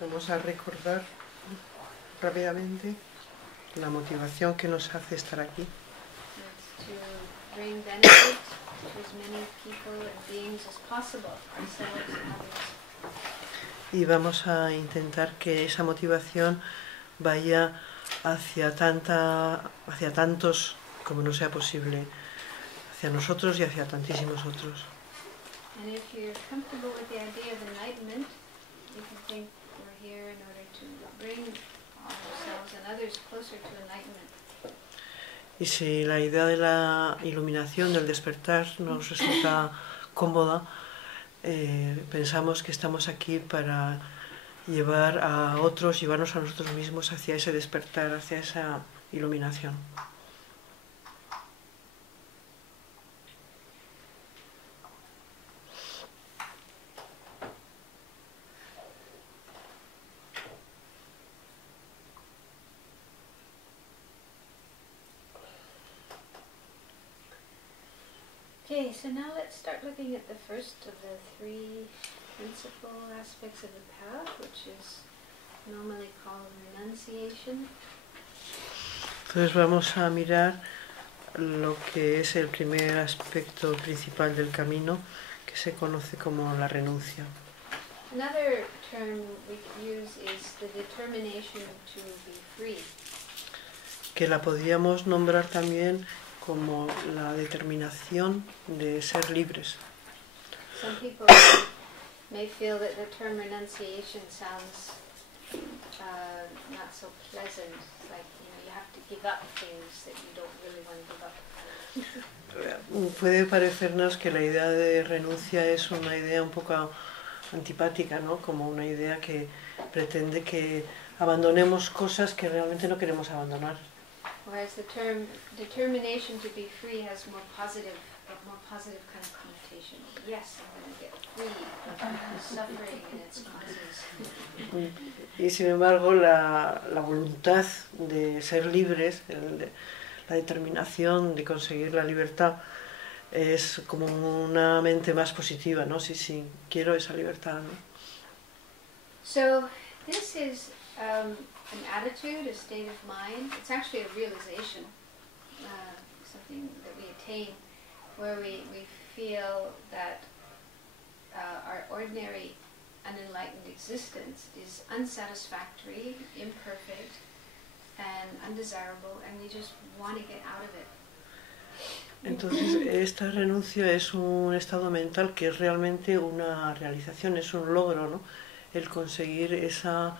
Vamos a recordar rápidamente la motivación que nos hace estar aquí. Y vamos a intentar que esa motivación vaya hacia tantos como no sea posible, hacia nosotros y hacia tantísimos otros. And if you're comfortable with the idea of enlightenment, you can think we're here in order to bring ourselves and others closer to enlightenment. Y si la idea de la iluminación, del despertar, nos resulta cómoda, pensamos que estamos aquí para llevar a otros, llevarnos a nosotros mismos hacia ese despertar, hacia esa iluminación. Okay, so now let's start looking at the first of the three principal aspects of the path, which is normally called renunciation. Entonces vamos a mirar lo que es el primer aspecto principal del camino, que se conoce como la renuncia. Another term we could use is the determination to be free. Que la podríamos nombrar también como la determinación de ser libres. Some people may feel that the term renunciation sounds not so pleasant. It's like, you have to give up things that you don't really want to give up. Puede parecernos que la idea de renuncia es una idea un poco antipática, ¿no? Como una idea que pretende que abandonemos cosas que realmente no queremos abandonar. Whereas the term determination to be free has a more positive kind of connotation. Yes, I'm going to get free from the suffering and its causes. Y sin embargo, la voluntad de ser libres, la determinación de conseguir la libertad, es como una mente más positiva, ¿no? Sí, quiero esa libertad, ¿no? So, this is an attitude, a state of mind. It's actually a realization, something that we attain, where we feel that our ordinary unenlightened existence is unsatisfactory, imperfect, and undesirable, and we just want to get out of it. Entonces, esta renuncia es un estado mental que es realmente una realización, es un logro, ¿no? El conseguir esa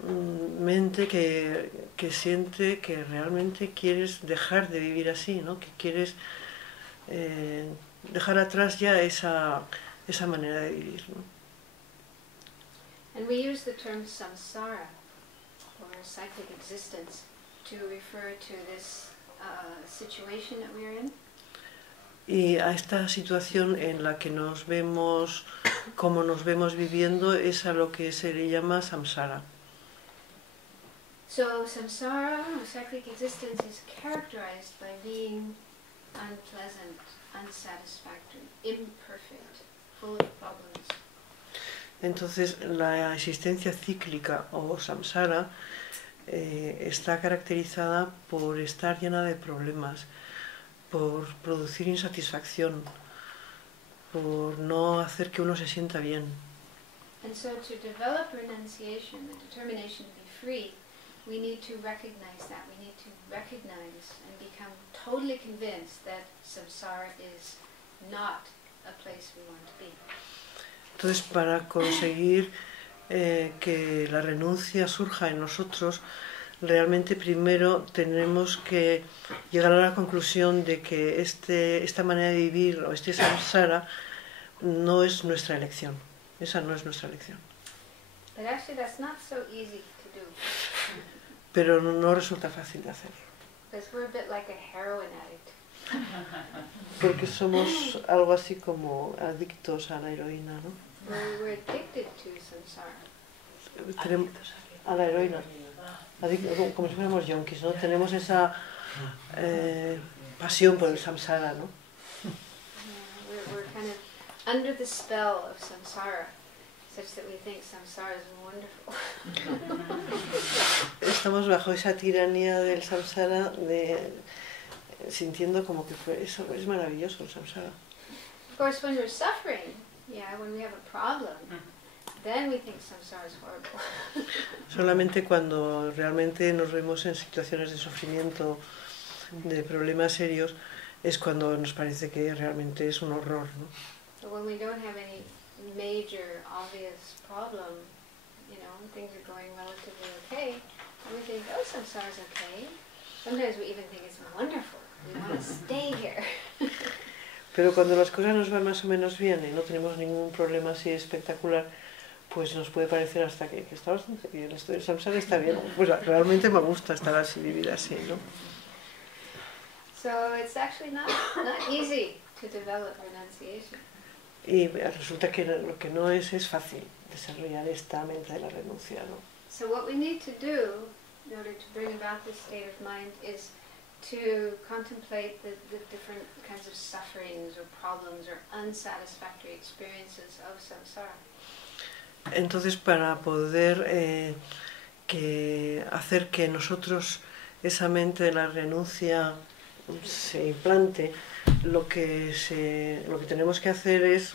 mente que siente que realmente quieres dejar de vivir así, ¿no? Que quieres dejar atrás ya esa manera de vivir, ¿no? And we use the term samsara, or cyclic existence, to refer to this situation that we're in. Y a esta situación en la que nos vemos, como nos vemos viviendo, es a lo que se le llama samsara. So samsara, or cyclic existence, is characterized by being unpleasant, unsatisfactory, imperfect, full of problems. Entonces, la existencia cíclica o samsara está caracterizada por estar llena de problemas, por producir insatisfacción, por no hacer que uno se sienta bien. And so to develop renunciation, the determination to be free, we need to recognize that. We need to recognize and become totally convinced that samsara is not a place we want to be. Entonces, para conseguir que la renuncia surja en nosotros, realmente primero tenemos que llegar a la conclusión de que esta manera de vivir o este samsara no es nuestra elección. Esa no es nuestra elección. But actually that's not so easy to do. Pero no resulta fácil de hacer. Because we're a bit like a heroin addict. Porque somos algo así como adictos a la heroína, ¿no? We're addicted to samsara. A la heroína. Como si fuéramos yonkis, ¿no? Tenemos esa pasión por el samsara, ¿no? We're kind of under the spell of samsara. such that we think samsara is wonderful. Estamos bajo esa tiranía del samsara, sintiendo como que eso es maravilloso el samsara. Of course, when we're suffering, when we have a problem, then we think samsara is horrible. Solamente cuando realmente nos vemos en situaciones de sufrimiento, de problemas serios, es cuando nos parece que realmente es un horror, ¿no? But when we don't have any major, obvious problem, things are going relatively okay, and we think, oh, samsara is okay. Sometimes we even think it's wonderful. We want to stay here. Pero cuando las cosas nos van más o menos bien y no tenemos ningún problema así espectacular, pues nos puede parecer hasta que está bastante bien, esto del samsara está bien. Pues realmente me gusta estar así, vivir así, ¿no? So it's actually not easy to develop renunciation. Y resulta que lo que no es fácil desarrollar esta mente de la renuncia, ¿no? So what we need to do in order to bring about this state of mind is to contemplate the different kinds of sufferings or problems or unsatisfactory experiences of samsara. Entonces, para poder hacer que nosotros esa mente de la renuncia se implante, lo que tenemos que hacer es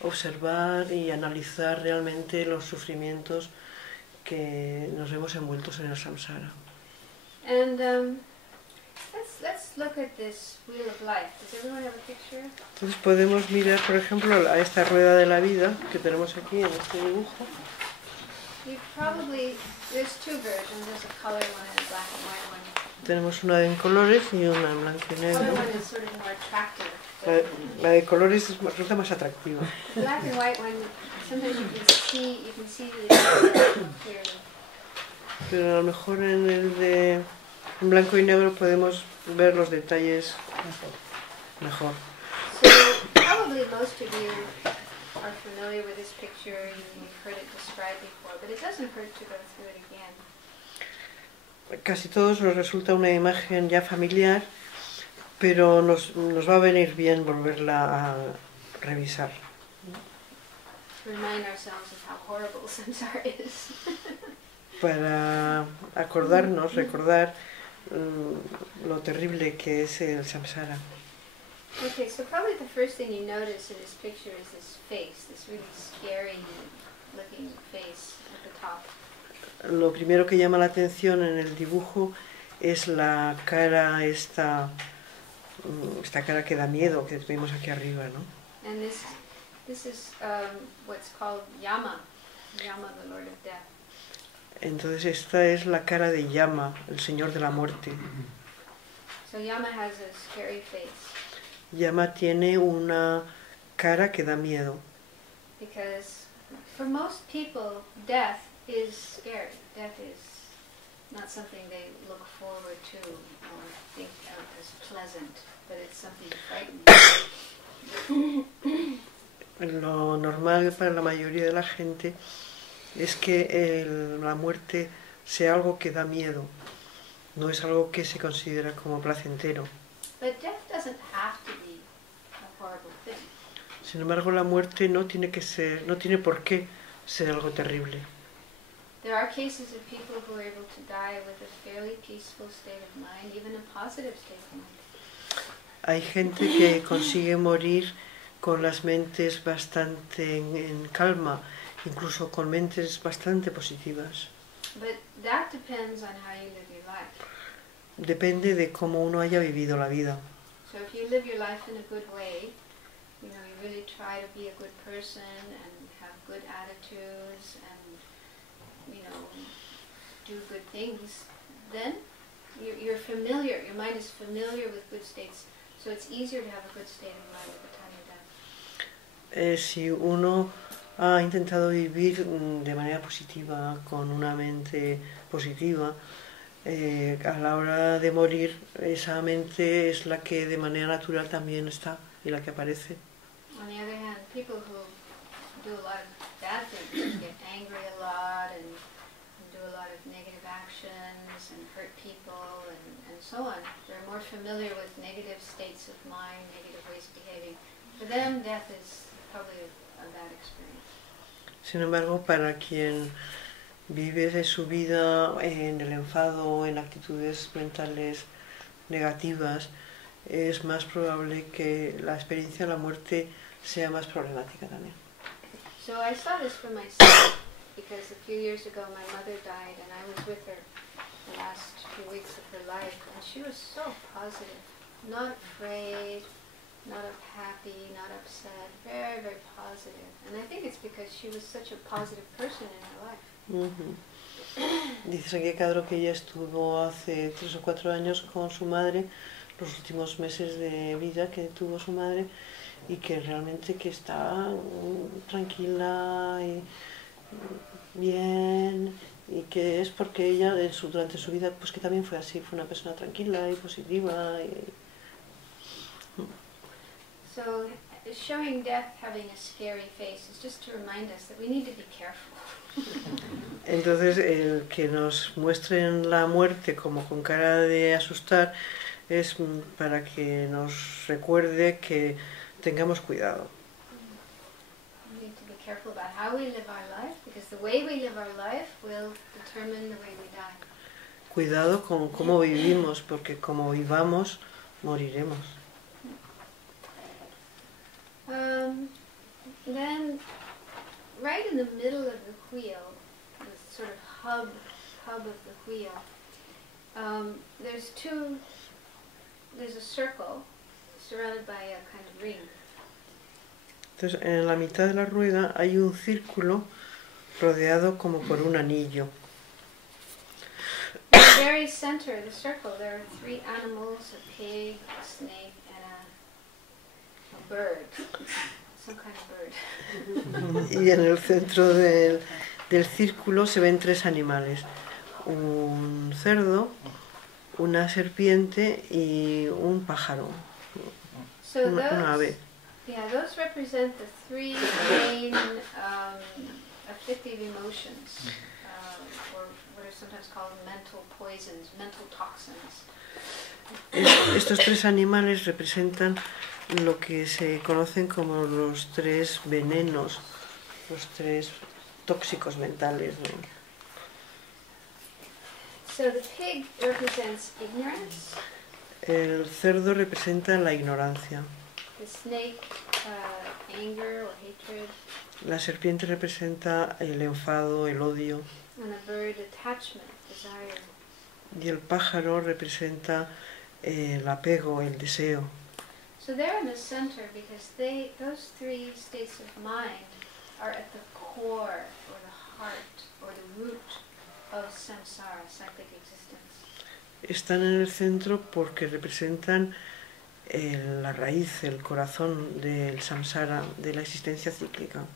observar y analizar realmente los sufrimientos que nos vemos envueltos en el samsara. And let's look at this wheel of life. Does everyone have a picture? Entonces podemos mirar, por ejemplo, a esta rueda de la vida que tenemos aquí en este dibujo. There's two versions. There's a color one and a black and white one. Tenemos una en colores y una en blanco y negro. The color one is sort of more attractive. La de colores resulta más atractiva. The black and white one, sometimes you can see the details clearly. Pero a lo mejor en blanco y negro podemos ver los detalles mejor. So probably most of you are familiar with this picture. You've heard it described before, but it doesn't hurt to go through it again. Casi todos nos resulta una imagen ya familiar, pero nos va a venir bien volverla a revisar. Remind ourselves of how horrible samsara is. Para recordar lo terrible que es el samsara. Okay, so probably the first thing you notice in this picture is this face, this really scary looking face at the top. Lo primero que llama la atención en el dibujo es la cara, esta cara que da miedo que vemos aquí arriba, ¿no? And this is what's called Yama, the Lord of Death. Entonces esta es la cara de Yama, el Señor de la Muerte. So Yama has a scary face. Yama tiene una cara que da miedo. Because for most people, death is scary. Death is not something they look forward to or think of as pleasant, but it's something frightening. Lo normal para la mayoría de la gente es que la muerte sea algo que da miedo, no es algo que se considera como placentero. But death doesn't have to be a horrible thing. Sin embargo, la muerte no tiene por qué ser algo terrible. There are cases of people who are able to die with a fairly peaceful state of mind, even a positive state of mind. Hay gente que consigue morir con las mentes bastante en calma, incluso con mentes bastante positivas. But that depends on how you live your life. Depende de cómo uno haya vivido la vida. So if you live your life in a good way, you really try to be a good person and have good attitudes and do good things, then you're familiar, your mind is familiar with good states, so it's easier to have a good state of mind at the time of death. Si uno ha intentado vivir de manera positiva, con una mente positiva, a la hora de morir, esa mente es la que de manera natural también está y la que aparece. On the other hand, people who do a lot of bad things, get angry a lot and do a lot of negative actions and hurt people and so on, they're more familiar with negative states of mind, negative ways of behaving. For them, death is probably a bad experience. Sin embargo, para quien vive de su vida en el enfado o en actitudes mentales negativas, es más probable que la experiencia de la muerte sea más problemática también. So I saw this for myself because a few years ago my mother died and I was with her the last few weeks of her life, and she was so positive, not afraid, not happy, not upset, very, very positive. And I think it's because she was such a positive person in her life. Dice aquí Cadro que ella estuvo hace 3 o 4 años con su madre, los últimos meses de vida que tuvo su madre, y que realmente que está tranquila y bien, y que es porque ella durante su vida pues que también fue así, fue una persona tranquila y positiva. So showing death having a scary face is just to remind us that we need to be careful. Entonces el que nos muestren la muerte como con cara de asustar es para que nos recuerde que tengamos cuidado. We need to be careful about how we live our life, because the way we live our life will determine the way we die. Cuidado con cómo vivimos, porque como vivamos, moriremos. Then, right in the middle of the wheel, the sort of hub of the wheel, there's a circle surrounded by a kind of ring. Entonces, en la mitad de la rueda hay un círculo rodeado como por un anillo. In the very center of the circle, there are 3 animals: a pig, a snake, and a bird, some kind of bird. Y en el centro del círculo se ven 3 animales: un cerdo, una serpiente y un pájaro, So una ave. those represent the 3 main afflictive emotions, or what are sometimes called mental poisons, mental toxins. Estos 3 animales representan lo que se conocen como los 3 venenos, los 3 tóxicos mentales, ¿no? So the pig represents ignorance. El cerdo representa la ignorancia. The snake, anger or hatred. La serpiente representa el enfado, el odio. And a bird, attachment, desire. Y el pájaro representa el apego, el deseo. So they're in the center because those 3 states of mind are at the core or the heart or the root of samsara, cyclic existence. Están en el centro porque representan la raíz, el corazón del samsara, de la existencia cíclica.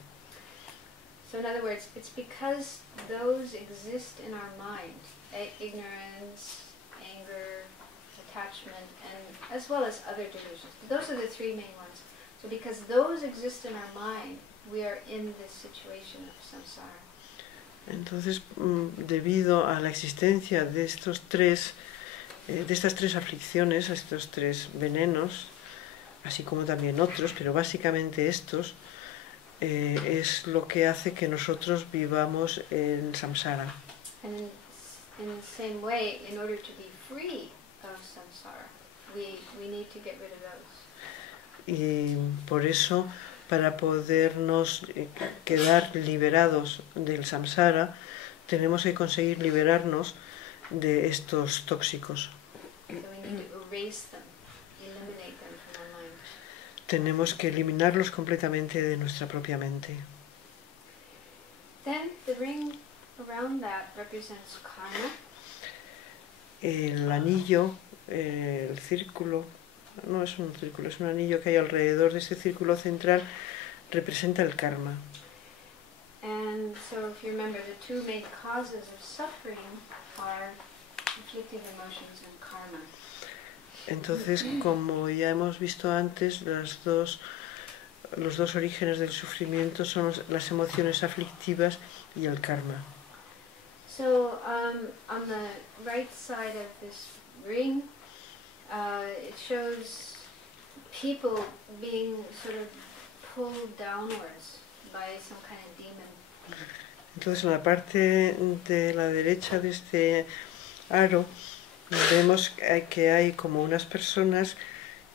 So in other words, it's because those exist in our mind, ignorance, anger, attachment, and as well as other delusions. But those are the 3 main ones. So because those exist in our mind, we are in this situation of samsara. Entonces, debido a la existencia de estos 3, de estas 3 aflicciones, estos 3 venenos, así como también otros, pero básicamente estos, es lo que hace que nosotros vivamos en samsara. And in the same way, in order to be free of samsara, we need to get rid of those. Y por eso, para podernos quedar liberados del samsara, tenemos que conseguir liberarnos de estos tóxicos. So we need to erase them, eliminate them from our mind. Tenemos que eliminarlos completamente de nuestra propia mente. Then the ring around that represents karma. El anillo, el círculo, no es un círculo, es un anillo que hay alrededor de ese círculo central, representa el karma. And so if you remember, the 2 main causes of suffering are afflictive emotions and karma. Entonces, como ya hemos visto antes, los dos orígenes del sufrimiento son las emociones aflictivas y el karma. So on the right side of this ring, it shows people being sort of pulled downwards by some kind of demon Entonces en la parte de la derecha de este aro vemos que hay como unas personas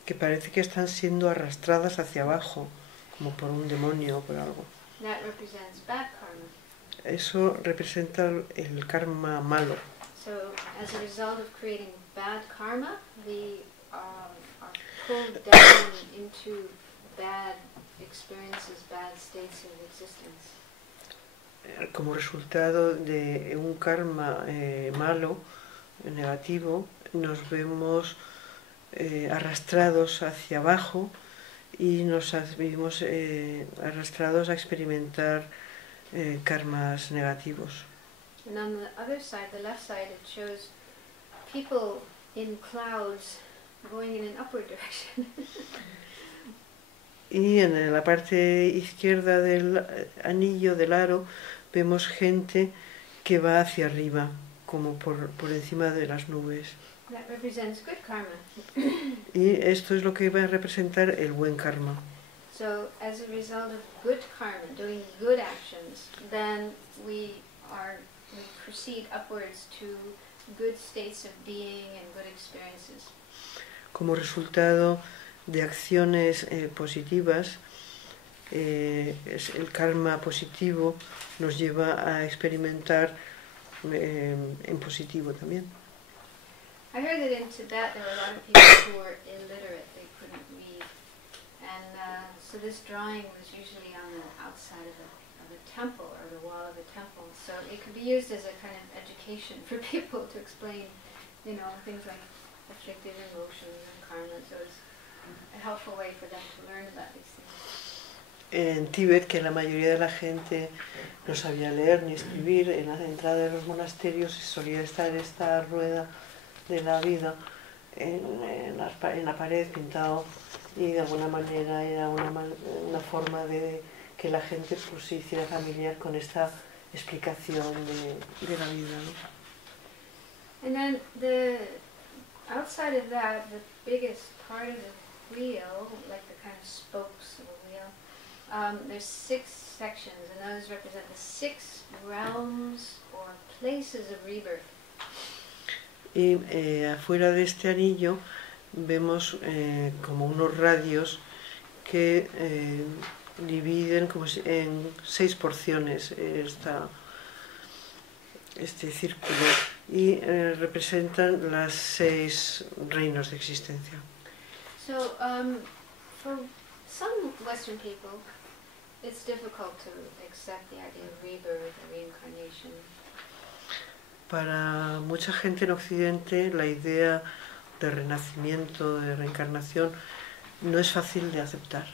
que parece que están siendo arrastradas hacia abajo, como por un demonio o por algo. That represents bad karma. Eso representa el karma malo. So, as a result of creating bad karma, we are pulled down into bad experiences, bad states of existence. Como resultado de un karma malo, negativo, nos vemos arrastrados hacia abajo y nos vimos arrastrados a experimentar karmas negativos. And on the other side, the left side, it shows people in clouds going in an upward direction. Y en la parte izquierda del anillo, del aro, vemos gente que va hacia arriba, como por encima de las nubes. That represents good karma. Y esto es lo que va a representar el buen karma. So, as a result of good karma, doing good actions, then we proceed upwards to good states of being and good experiences. Como resultado de acciones positivas, el karma positivo nos lleva a experimentar en positivo también. I heard that in Tibet there were a lot of people who were illiterate, they couldn't read. And so this drawing was usually on the outside of a temple or the wall of a temple. So it could be used as a kind of education for people to explain, things like afflictive emotions and karma. So it's a helpful way for them to learn about these things. En Tíbet, que la mayoría de la gente no sabía leer ni escribir, en la entrada de los monasterios solía estar esta rueda de la vida en la pared pintado, y de alguna manera era una forma de que la gente pues, se hiciera familiar con esta explicación de la vida, ¿no? And then the outside of that, the biggest part of the wheel, like the kind of spokes of a wheel, there's 6 sections, and those represent the 6 realms or places of rebirth. Y afuera de este anillo vemos como unos radios que dividen como en 6 porciones este círculo, y representan las 6 reinos de existencia. So, for some Western people, it's difficult to accept the idea of rebirth or reincarnation. Para mucha gente en Occidente la idea de renacimiento, de reencarnación, no es fácil de aceptar.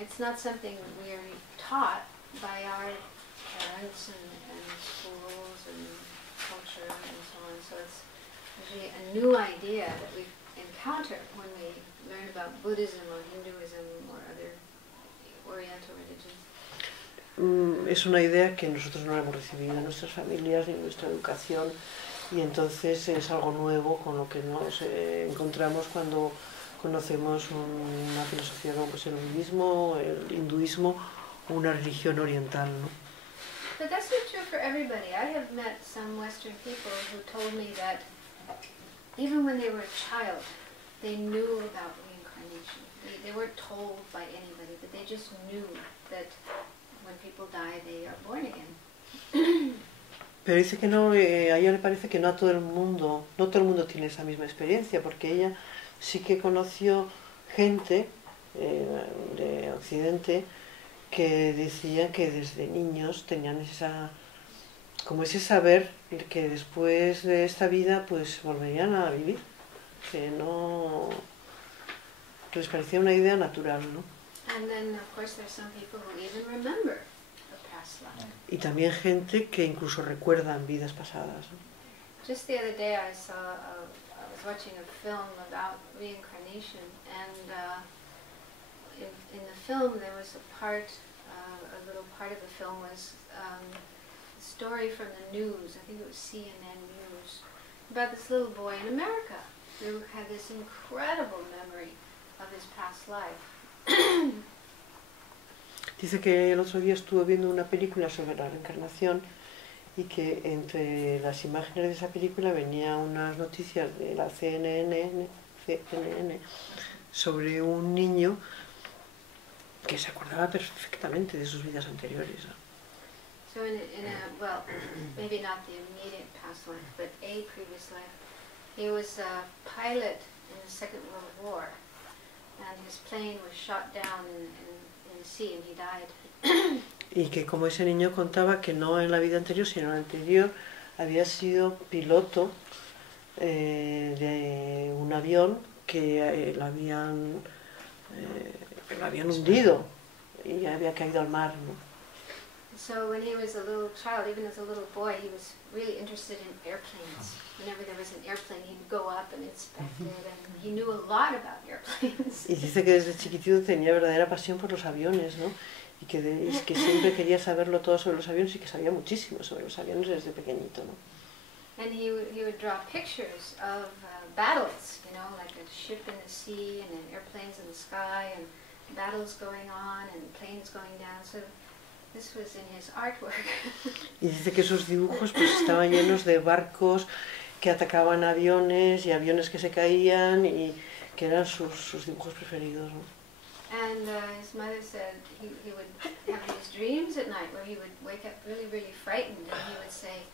It's not something we're taught by our parents and schools and culture and so on. So it's usually a new idea that we encounter when we learn about Buddhism or Hinduism or other Oriental religions. Es una idea que nosotros no hemos recibido en nuestras familias ni en nuestra educación, y entonces es algo nuevo con lo que nos encontramos cuando conocemos una filosofía como pues el budismo, el hinduismo o una religión oriental, ¿no? But that's not true for everybody. I have met some Western people who told me that even when they were a child, they knew about reincarnation. They weren't told by anybody, but they just knew that when people die, they are born again. Pero dice que no, a ella le parece que no todo el mundo tiene esa misma experiencia, porque ella sí que conoció gente de Occidente que decían que desde niños tenían ese saber que después de esta vida pues volverían a vivir, que les parecía una idea natural, ¿no? And then, of course, there's some people who even remember a past life. Y también gente que incluso recuerdan vidas pasadas, ¿no? Just the other day I was watching a film about reincarnation, and in the film there was a little part of the film was a story from the news, I think it was CNN News, about this little boy in America who had this incredible memory of his past life. Dice que el otro día estuvo viendo una película sobre la reencarnación y que entre las imágenes de esa película venían unas noticias de la CNN sobre un niño que se acordaba perfectamente de sus vidas anteriores, ¿no? So well, maybe not the immediate past life, but a previous life, he was a pilot in the Second World War, and his plane was shot down in the sea, and he died. Y que como ese niño contaba que no en la vida anterior, sino en la anterior, había sido piloto de un avión que lo habían hundido y había caído al mar, ¿no? So when he was a little child, even as a little boy, he was really interested in airplanes. Whenever there was an airplane, he'd go up and inspect it, and he knew a lot about airplanes. Y dice que desde chiquitito tenía verdadera pasión por los aviones, ¿no? Y que siempre quería saberlo todo sobre los aviones y que sabía muchísimo sobre los aviones desde pequeñito, ¿no? And he would draw pictures of battles, you know, like a ship in the sea and then airplanes in the sky and battles going on and planes going down. So this was in his artwork. Y dice que esos dibujos pues estaban llenos de barcos que atacaban aviones y aviones que se caían y que eran sus dibujos preferidos, ¿no? And his mother said he would have these dreams at night where he would wake up really, really frightened, and he would say,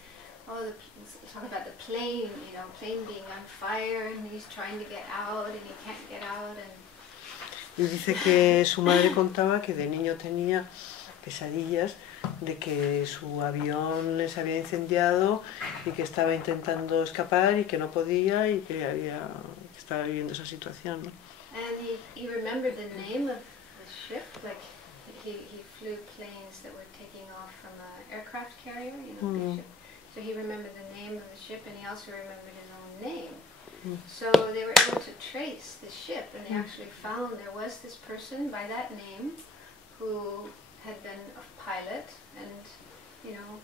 talk about the plane, you know, plane being on fire, and he's trying to get out, and he can't get out. Y dice que su madre contaba que de niño tenía pesadillas de que su avión les había incendiado y que estaba intentando escapar y que no podía y que estaba viviendo esa situación, ¿no? And he remembered the name of the ship, like he flew planes that were taking off from an aircraft carrier, you know, big ship. So he remembered the name of the ship, and he also remembered his own name. So they were able to trace the ship, and they actually found there was this person by that name who had been a pilot, and you know,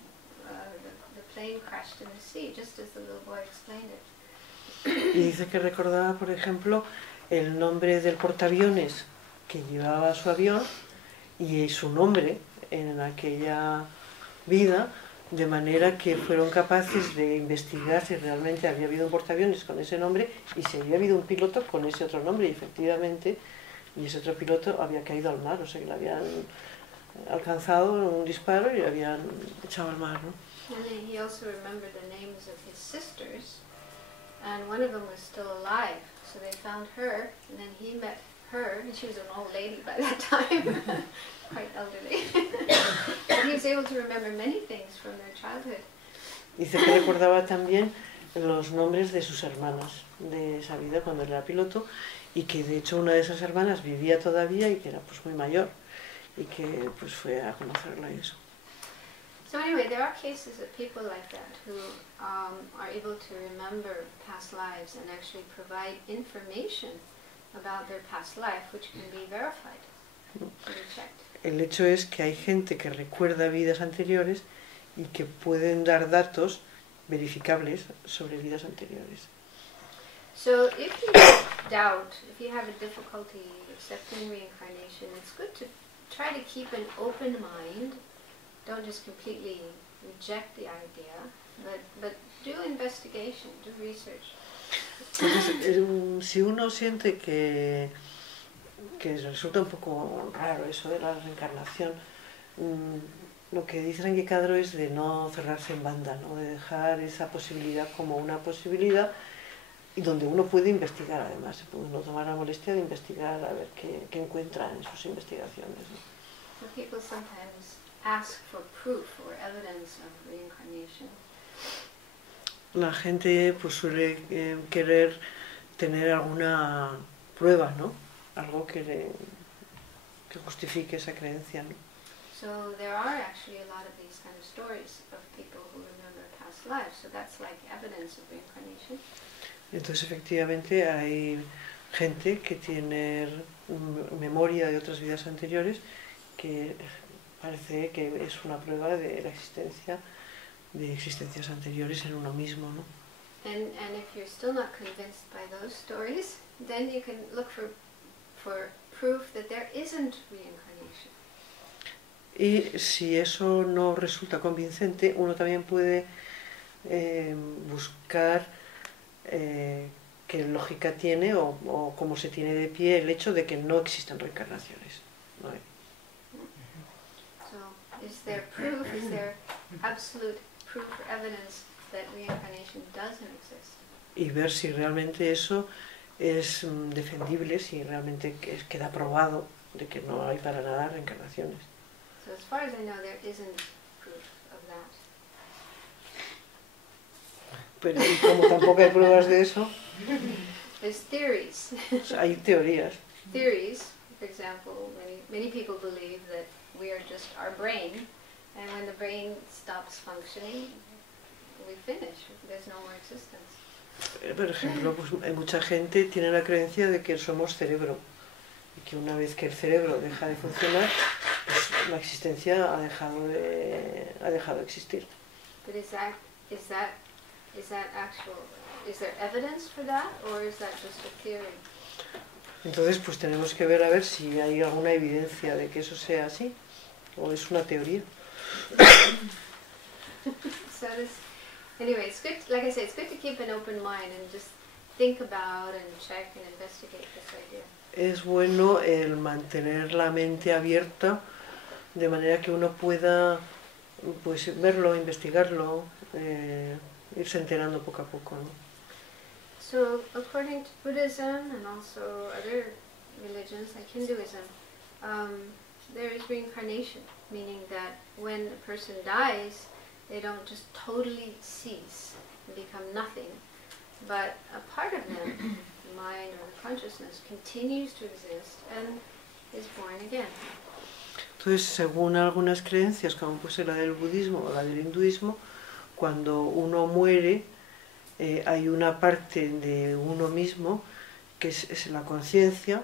the plane crashed in the sea, just as the little boy explained it. Y dice que recordaba, por ejemplo, el nombre del portaaviones que llevaba su avión y su nombre en aquella vida, de manera que fueron capaces de investigar si realmente había habido un portaaviones con ese nombre y si había habido un piloto con ese otro nombre, y efectivamente, y ese otro piloto había caído al mar, o sea que lo habían alcanzado en un disparo y lo habían echado al mar, ¿no? And then he also remembered the names of his sisters, and one of them was still alive, so they found her, and then he met her, and she was an old lady by that time, quite elderly. But he was able to remember many things from their childhood. Dice que recordaba también los nombres de sus hermanas de esa vida cuando era piloto y que de hecho una de esas hermanas vivía todavía y que era pues muy mayor y que pues fue a conocerla y eso. So anyway, there are cases of people like that who are able to remember past lives and actually provide information about their past life, which can be verified, can be checked. El hecho es que hay gente que recuerda vidas anteriores y que pueden dar datos verificables sobre vidas anteriores. So if you doubt, if you have a difficulty accepting reincarnation, it's good to try to keep an open mind. Don't just completely reject the idea, but do investigation, do research. Entonces, si uno siente que resulta un poco raro eso de la reencarnación, lo que dice Renki Kadro es de no cerrarse en banda, ¿no? De dejar esa posibilidad como una posibilidad y donde uno puede investigar, además, se puede uno tomar la molestia de investigar a ver qué encuentra en sus investigaciones, ¿no? So people sometimes ask for proof or evidence of reincarnation. La gente pues suele querer tener alguna prueba, ¿no? Algo que justifique esa creencia, ¿no? So there are actually a lot of these kind of stories of people who remember past lives, so that's like evidence of reincarnation. Entonces efectivamente hay gente que tiene memoria de otras vidas anteriores que parece que es una prueba de la existencia de existencias anteriores en uno mismo, ¿no? And if you're still not convinced by those stories, then you can look for proof that there isn't reincarnation. Y si eso no resulta convincente, uno también puede buscar qué lógica tiene o cómo se tiene de pie el hecho de que no existen reencarnaciones. ¿No? So, is there proof, is there absolute proof or evidence that reincarnation doesn't exist? Y ver si realmente eso es defendible, si realmente queda probado de que no hay para nada reencarnaciones. So as far as I know, there isn't proof of that. Pero y como tampoco hay pruebas de eso, There's theories. o sea, hay teorías. Theories, for example, many people believe that we are just our brain, and when the brain stops functioning, we finish. There's no more existence. Por ejemplo, pues mucha gente tiene la creencia de que somos cerebro y que una vez que el cerebro deja de funcionar, pues la existencia ha dejado de existir. But is there evidence for that, or is that just a theory? Entonces, pues tenemos que ver a ver si hay alguna evidencia de que eso sea así o es una teoría. So anyway, it's good. Like I say, it's good to keep an open mind and just think about and check and investigate this idea. Es bueno el mantener la mente abierta de manera que uno pueda pues verlo, investigarlo, irse enterando poco a poco, ¿no? So, according to Buddhism and also other religions like Hinduism, there is reincarnation, meaning that when a person dies, they don't just totally cease and become nothing, but a part of them, the mind or the consciousness, continues to exist and is born again. Entonces, según algunas creencias, como puede ser la del budismo o la del hinduismo, cuando uno muere, hay una parte de uno mismo, que es la conciencia,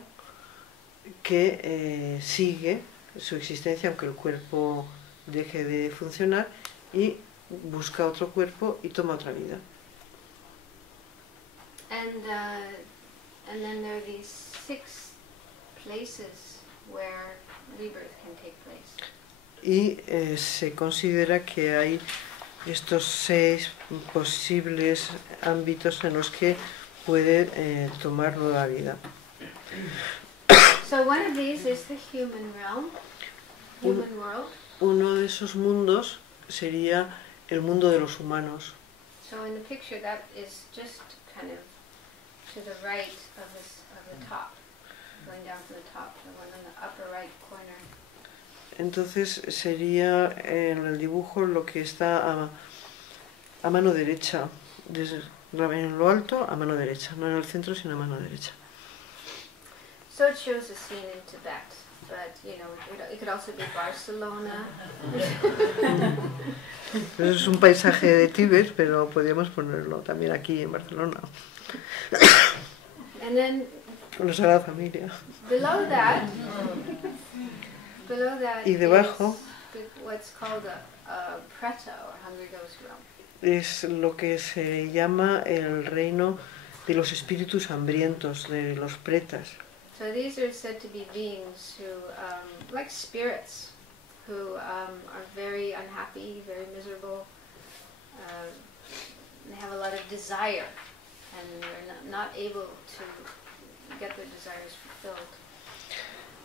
que sigue su existencia aunque el cuerpo deje de funcionar y busca otro cuerpo y toma otra vida. And then there are these 6 places where rebirth can take place. Y se considera que hay estos 6 posibles ámbitos en los que puede tomar nueva vida. So one of these is the human realm, human world. Uno de esos mundos sería el mundo de los humanos. So in the picture that is just kind of to the right of the top, going down from the top, the one in the upper right corner. Entonces sería en el dibujo lo que está a mano derecha, desde, en lo alto a mano derecha, no en el centro sino a mano derecha. So it shows a scene in Tibet, but you know it could also be Barcelona. Eso es un paisaje de Tíbet, pero podríamos ponerlo también aquí en Barcelona. And then Con la Sagrada Familia. below that Y debajo is what's called a preta or Hungry Ghost realm. es lo que se llama el reino de los espíritus hambrientos, de los pretas. So these are said to be beings who, like spirits, who are very unhappy, very miserable. They have a lot of desire, and they're not able to get their desires fulfilled.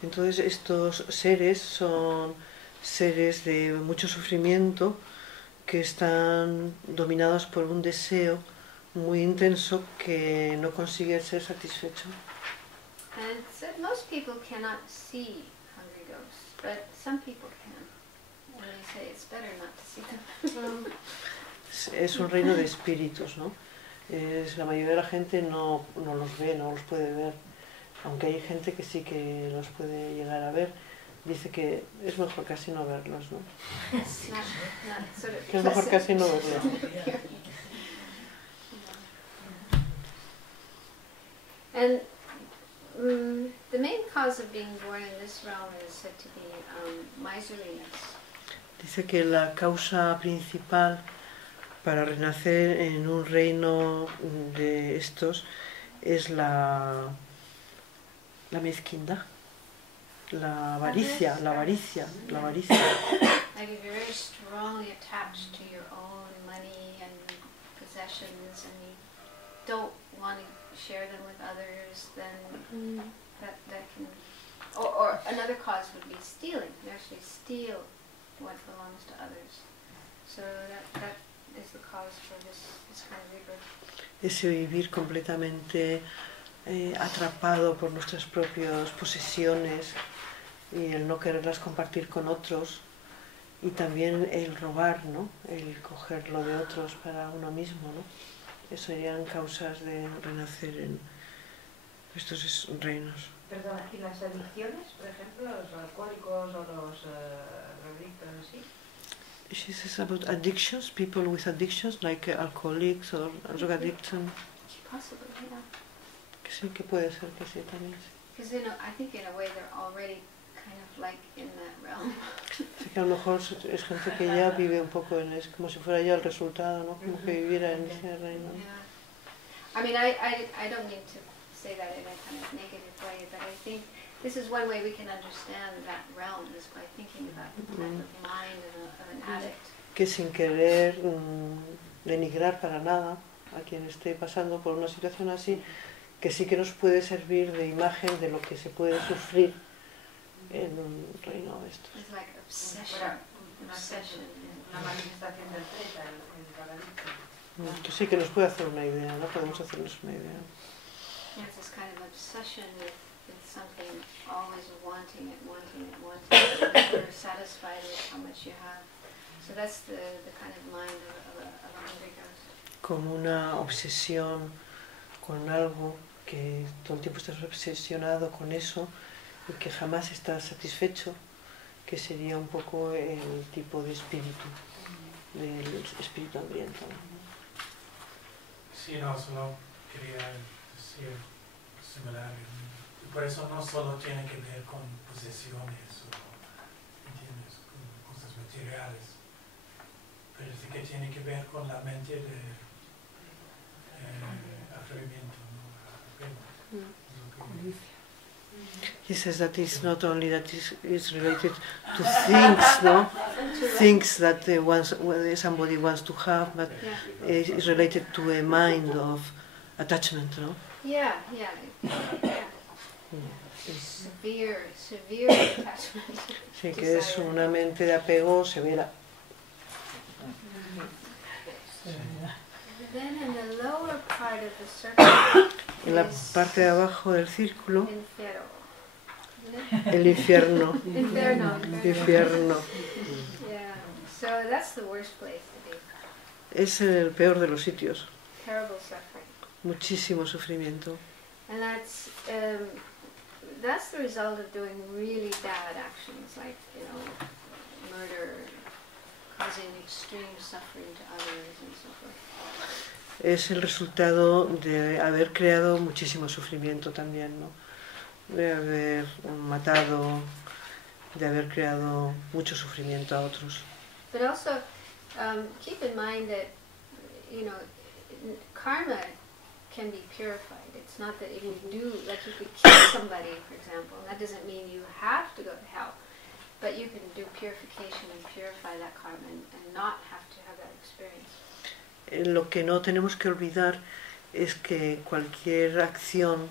Entonces estos seres son seres de mucho sufrimiento que están dominados por un deseo muy intenso que no consigue ser satisfecho. And so most people cannot see hungry ghosts, but some people can. And they say it's better not to see them. Es un reino de espíritus, ¿no? La mayoría de la gente no los ve, no los puede ver. Aunque hay gente que sí que los puede llegar a ver, dice que es mejor casi no verlos, ¿no? Que es mejor casi no verlos. And the main cause of being born in this realm is said to be miserliness. Dice que la causa principal para renacer en un reino de estos es la mezquindad, la avaricia, la avaricia, la avaricia. Like if you're very strongly attached to your own money and possessions and you don't want to share them with others, then that can... Or another cause would be stealing. You actually steal what belongs to others. So that is the cause for this kind of rebirth. Ese vivir completamente atrapado por nuestras propias posesiones y el no quererlas compartir con otros, y también el robar, ¿no? El coger lo de otros para uno mismo, ¿no? Eso serían causas de renacer en estos reinos. Perdona, ¿y las adicciones, por ejemplo, los alcohólicos o los drogadictos, sí? She says about addictions, people with addictions, like alcoholics or drug addiction. Possibly, yeah. Que sí, que puede ser que sí también. Because I think in a way they're already kind of like in that realm. Así que a lo mejor es gente que ya vive un poco en, es como si fuera ya el resultado, ¿no? Como que viviera en ese reino. Yeah. I mean, I don't mean to say that in a kind of negative way, but I think this is one way we can understand that realm, is by thinking about the kind of mind of an addict. Que sin querer denigrar para nada a quien esté pasando por una situación así, que sí que nos puede servir de imagen de lo que se puede sufrir en un reino de estos. It's like obsession. Una manifestación del treta, el drogadicto. Que sí que nos puede hacer una idea, ¿no? Podemos hacernos una idea. It's this kind of obsession with something, always wanting it, and never satisfied with how much you have. So that's the kind of mind of a hungry ghost. Como una obsesión con algo, que todo el tiempo estás obsesionado con eso y que jamás estás satisfecho, que sería un poco el tipo de espíritu, del espíritu hambriento. Sí, no, solo quería decir similar. Por eso no solo tiene que ver con posesiones o, ¿entiendes?, con cosas materiales, pero sí que tiene que ver con la mente de atrevimiento, ¿no? He says that it's not only that it's related to things, no? Things that somebody wants to have, but it's related to a mind of attachment, no? Yeah. Severe attachment. Sí, que es una mente de apego severa. Then in the lower part of the circle, En la parte de abajo del círculo, Infierno. el infierno. Infierno. Yeah. So that's the worst place to be. Es el peor de los sitios. Terrible suffering. Muchísimo sufrimiento. And that's the result of doing really bad actions, like, murder, causing extreme suffering to others and so forth. Es el resultado de haber creado muchísimo sufrimiento también, ¿no? De haber matado, de haber creado mucho sufrimiento a otros. But also, keep in mind that, karma can be purified. It's not that if you do, like you could kill somebody, for example, and that doesn't mean you have to go to hell, but you can do purification and purify that karma and not have to have that experience. Lo que no tenemos que olvidar es que cualquier acción,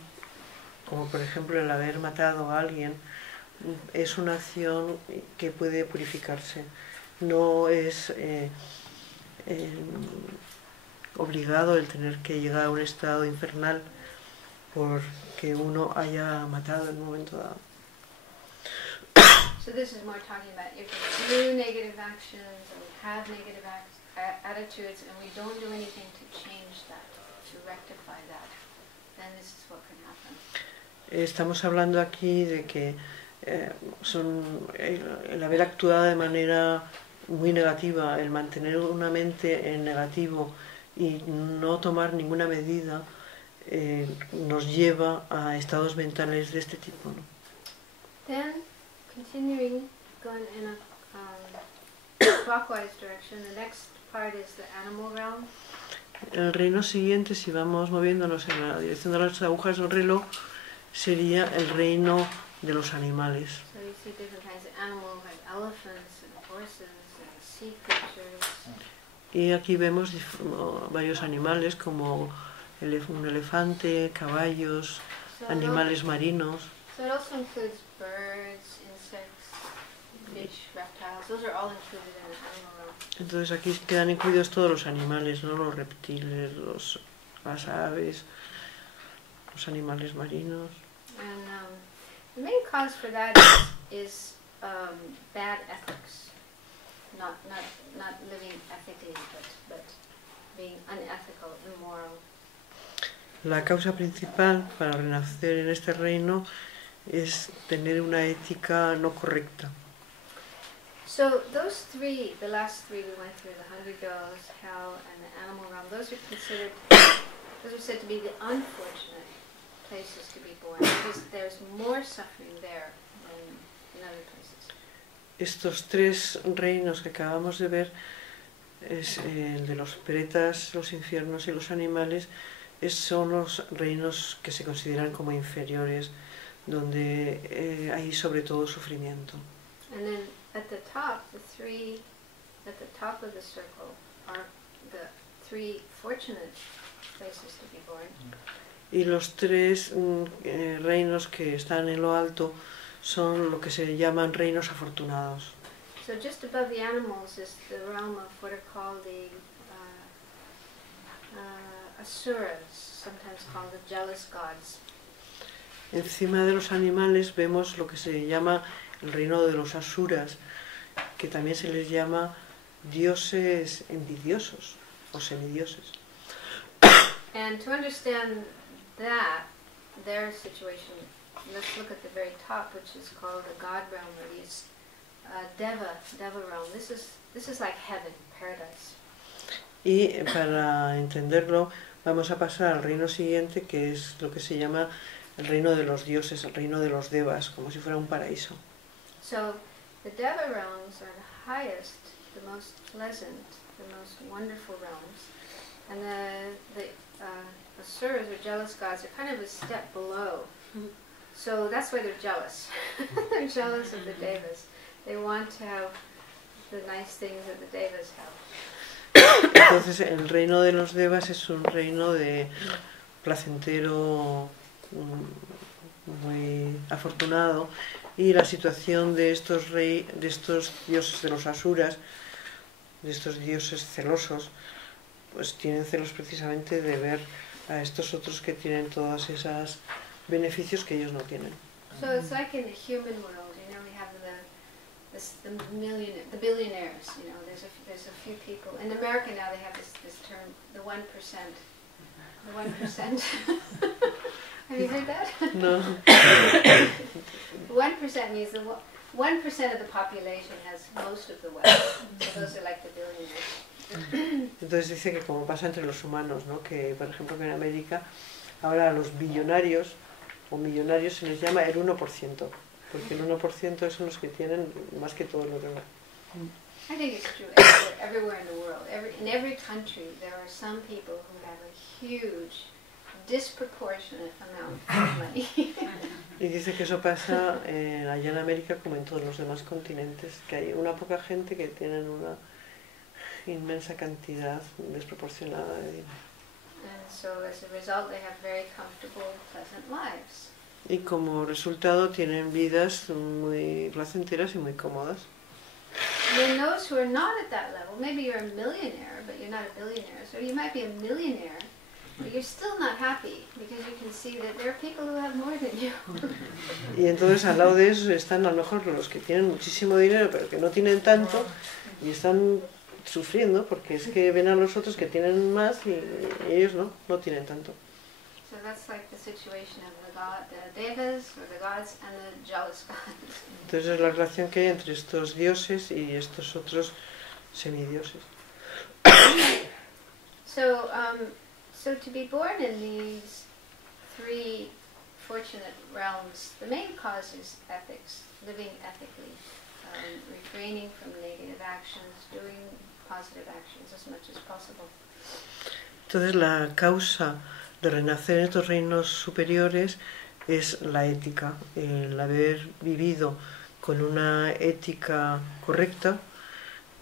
como por ejemplo el haber matado a alguien, es una acción que puede purificarse. No es obligado el tener que llegar a un estado infernal porque uno haya matado en un momento dado. So this is more talking about if we do negative actions or we have negative attitudes and we don't do anything to change that, to rectify that, then this is what can happen. Estamos hablando aquí de que el haber actuado de manera muy negativa, el mantener una mente en negativo y no tomar ninguna medida, nos lleva a estados mentales de este tipo, ¿no? Then, continuing, going in a clockwise direction, the next part is the animal realm. El reino siguiente, si vamos moviéndonos en la dirección de las agujas del reloj, sería el reino de los animales. So you see different kinds of animals like elephants and horses and sea creatures. Y aquí vemos varios animales como un elefante, caballos, animales marinos. So it also includes birds, insects, fish, reptiles. Those are all included in the animal realm. Entonces aquí quedan incluidos todos los animales, ¿no? Los reptiles, las aves, los animales marinos. And the main cause for that is bad ethics. Not living ethically, but being unethical, immoral. La causa principal para renacer en este reino es tener una ética no correcta. So those three, the last three we went through, the hungry ghost, hell, and the animal realm, those are said to be the unfortunate places to be born, because there's more suffering there than in other places. Estos tres reinos que acabamos de ver, es el de los pretas, los infiernos y los animales, son los reinos que se consideran como inferiores, donde hay sobre todo sufrimiento. And then at the top, at the top of the circle are the three fortunate places to be born. Y los tres reinos que están en lo alto son lo que se llaman reinos afortunados. So just above the animals is the realm of what are called the asuras, sometimes called the jealous gods. Encima de los animales vemos lo que se llama el reino de los asuras, que también se les llama dioses envidiosos o semidioses. And to understand that, their situation, let's look at the very top, which is called the God realm, or these Deva realm. This is like heaven, paradise. Y para entenderlo, vamos a pasar al reino siguiente, que es lo que se llama el reino de los dioses, el reino de los devas, como si fuera un paraíso. So the Deva realms are the highest, the most pleasant, the most wonderful realms, and the asuras or jealous gods are kind of a step below. So that's why they're jealous. They're jealous of the devas. They want to have the nice things that the devas have. Entonces el reino de los devas es un reino de placentero, muy afortunado, y la situación de estos dioses de los asuras, de estos dioses celosos, pues tienen celos precisamente de ver a estos otros que tienen todos esos beneficios que ellos no tienen. So it's like in the human world, you know, we have the billionaires, you know, there's a few people. In America now they have this term, the 1%. The 1%. Have you heard that? No. 1% means 1% of the population has most of the wealth. So those are like the billionaires. Entonces dice que como pasa entre los humanos, ¿no? Que por ejemplo que en América ahora a los billonarios o millonarios se les llama el 1%, porque el 1% son los que tienen más que todos los demás. I think it's true everywhere in the world. In every country there are some people who have a huge, disproportionate amount of money. Y dice que eso pasa allá en América como en todos los demás continentes, que hay una poca gente que tienen una inmensa cantidad desproporcionada de dinero. And so as a result they have very comfortable, pleasant lives. Y como resultado tienen vidas muy placenteras y muy cómodas. And then those who are not at that level, maybe you're a millionaire, but you're not a billionaire, so you might be a millionaire, but you're still not happy because you can see that there are people who have more than you. Y entonces al lado de eso están a lo mejor los que tienen muchísimo dinero pero que no tienen tanto y están sufriendo porque es que ven a los otros que tienen más y ellos no tienen tanto. So that's like the situation of the devas, or the gods, and the jealous gods. Entonces es la relación que hay entre estos dioses y estos otros semidioses. So to be born in these three fortunate realms, the main cause is ethics, living ethically, refraining from negative actions, doing positive actions as much as possible. Entonces la causa de renacer en estos reinos superiores es la ética, el haber vivido con una ética correcta,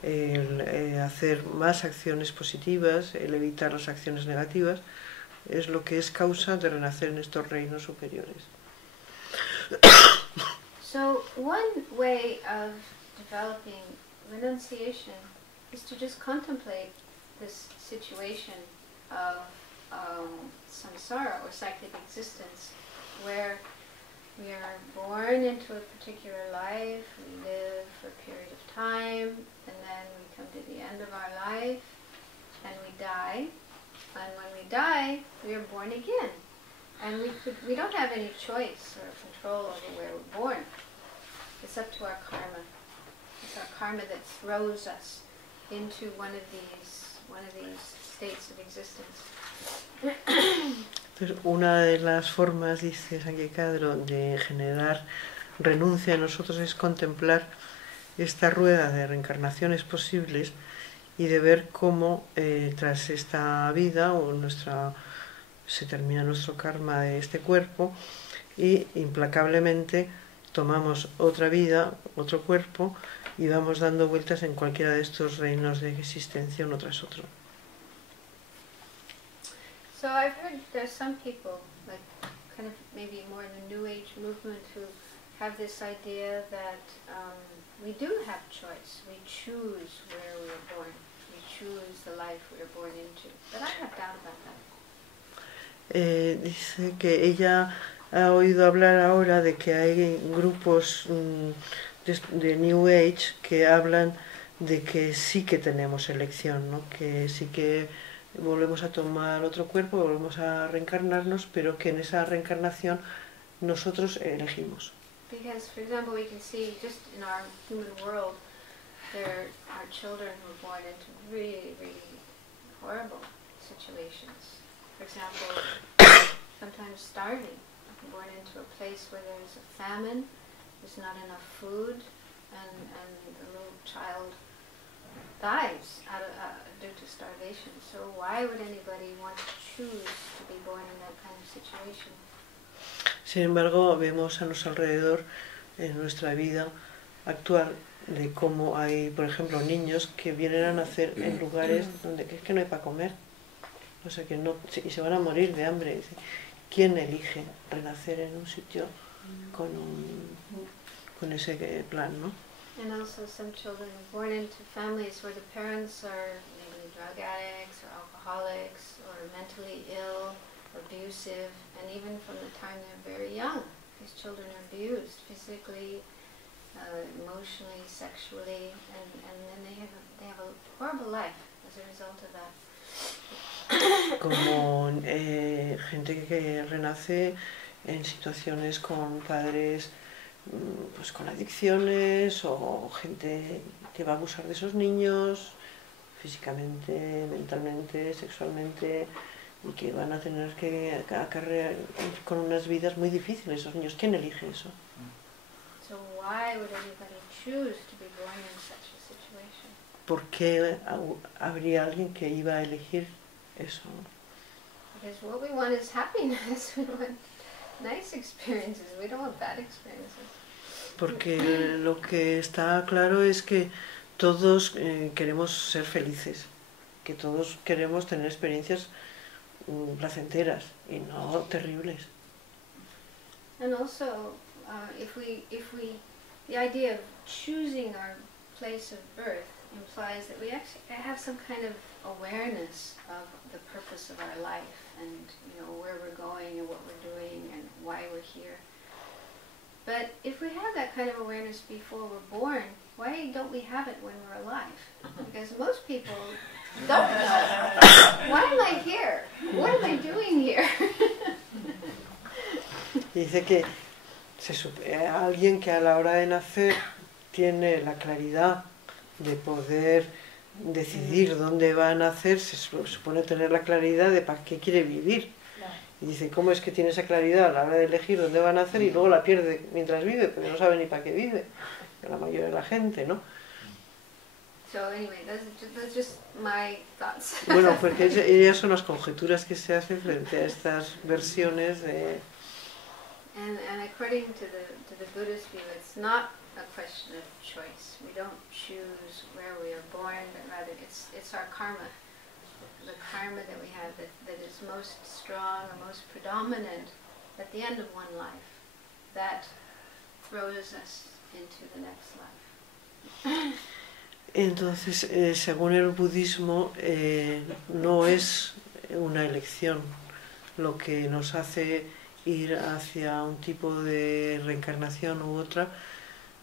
el hacer más acciones positivas, el evitar las acciones negativas, es lo que es causa de renacer en estos reinos superiores. So one way of developing renunciation is to just contemplate this situation of samsara or cyclic existence, where we are born into a particular life, we live for a period of time, and then we come to the end of our life, and we die. And when we die, we are born again. And we don't have any choice or control over where we're born. It's up to our karma. It's our karma that throws us into one of these states of existence. Entonces, una de las formas, dice Sankhya Kadro, de generar renuncia en nosotros es contemplar esta rueda de reencarnaciones posibles y de ver cómo tras esta vida se termina nuestro karma de este cuerpo y implacablemente tomamos otra vida, otro cuerpo y vamos dando vueltas en cualquiera de estos reinos de existencia uno tras otro. So I've heard there's some people, like kind of maybe more in the New Age movement, who have this idea that we do have choice. We choose where we are born. We choose the life we are born into. But I have doubt about that. Dice que ella ha oído hablar ahora de que hay grupos de New Age que hablan de que sí que tenemos elección, ¿no? Que sí que volvemos a tomar otro cuerpo, volvemos a reencarnarnos, pero que en esa reencarnación nosotros elegimos. Because, for example, we can see just in our human world, there are children who are born into really, really horrible situations. For example, sometimes starving. Born into a place where there's a famine, there's not enough food, and the little child dies due to starvation. So why would anybody want to choose to be born in that kind of situation? Sin embargo, vemos a nuestro alrededor, en nuestra vida actual, de cómo hay, por ejemplo, niños que vienen a nacer en lugares donde es que no hay para comer, o sea que no, y se van a morir de hambre. Dice, ¿quién elige renacer en un sitio con ese plan, no? And also some children are born into families where the parents are maybe drug addicts or alcoholics or mentally ill, abusive, and even from the time they're very young, these children are abused physically, emotionally, sexually, and then they have a horrible life as a result of that. Como gente que renace en situaciones con padres pues con adicciones o gente que va a abusar de esos niños físicamente, mentalmente, sexualmente y que van a tener que acarrear con unas vidas muy difíciles esos niños. ¿Quién elige eso? So why would anybody choose to be born in such a situation? ¿Por qué habría alguien que iba a elegir eso? Because what we want is happiness. We want nice experiences. We don't want bad experiences. Porque lo que está claro es que todos queremos ser felices, que todos queremos tener experiencias placenteras y no terribles. And also, the idea of choosing our place of birth implies that we actually have some kind of awareness of the purpose of our life and where we're going and what we're doing and why we're here. But if we have that kind of awareness before we're born, why don't we have it when we're alive? Because most people don't know. Why am I here? What am I doing here? Dice que alguien que a la hora de nacer tiene la claridad de poder decidir dónde va a nacer, se supone tener la claridad de para qué quiere vivir. Y dice, ¿cómo es que tiene esa claridad a la hora de elegir dónde va a nacer y luego la pierde mientras vive? Porque no sabe ni para qué vive, la mayoría de la gente, ¿no? So anyway, that's just my thoughts. Bueno, porque ellas son las conjeturas que se hacen frente a estas versiones de... And according to the Buddhist view, it's not a question of choice. We don't choose where we are born, but rather it's our karma, the karma that we have that is most strong or most predominant at the end of one life, that throws us into the next life. Entonces, según el budismo, no es una elección lo que nos hace ir hacia un tipo de reencarnación u otra,